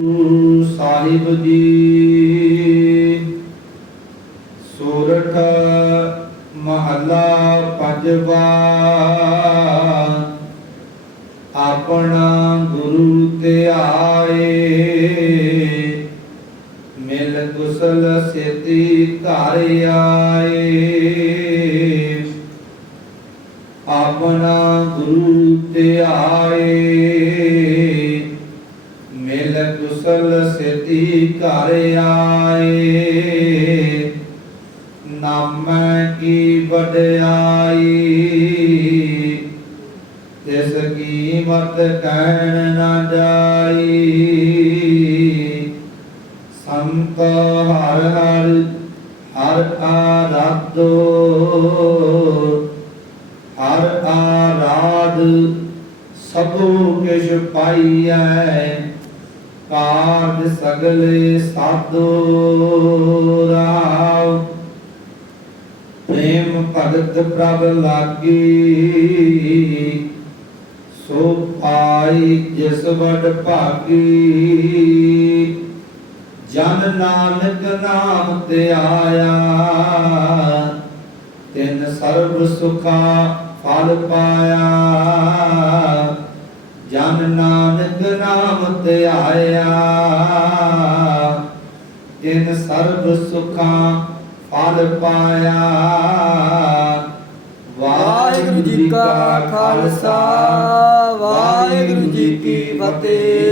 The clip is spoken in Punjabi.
ਗੁਰੂ ਸਾਹਿਬ ਜੀ। ਸੋਰਠ ਮਹੱਲਾ ਪੰਜਵਾ ਆਪਣਾ ਗੁਰੂ ਤੇ ਆਏ। ਮਿਲ ਕੁਸਲ ਸੇਤੀ ਘਰ ਆਏ। ਆਪਣਾ ਗੁਰੂ ਤੇ ਆਏ। ਮਿਲ ਕੁਸਲ ਸੇਤੀ ਘਰ ਆਏ। ਨਾਮੈ ਕੀ ਵਡਿਆਈ ਤਿਸ ਕੀਮਤ ਕਹਿਣ ਨਾ ਜਾਈ। ਸੰਤ ਹਰ ਹਰ ਹਰ ਆਰਾਧੋ। ਹਰ ਆਰਾਧ ਸਭੂ ਕਿਛ ਪਾਈਐ। ਕਾਜ ਸਗਲੇ ਸਾਧੋ ਰਾਵ ਪ੍ਰੇਮ ਭਗਤ ਪ੍ਰਭ ਲਾਗੀ, ਸੋ ਪਾਈ ਜਿਸ ਵਡ ਭਾਗੀ। ਜਨ ਨਾਨਕ ਨਾਮ ਤੇ ਆਇਆ, ਤਿਨ ਸਰਬ ਸੁਖਾ ਫਲ ਪਾਇਆ। ਜਨ ਨਾਨਕ ਨਾਮ ਤੇ ਆਇਆ। ਤਿਨ ਸਰਬ ਸੁਖਾ ਫਲ ਪਾਇਆ। ਵਾਹਿਗੁਰੂ ਜੀ ਕਾ ਖਾਲਸਾ, ਵਾਹਿਗੁਰੂ ਜੀ ਕੀ ਫਤਿਹ।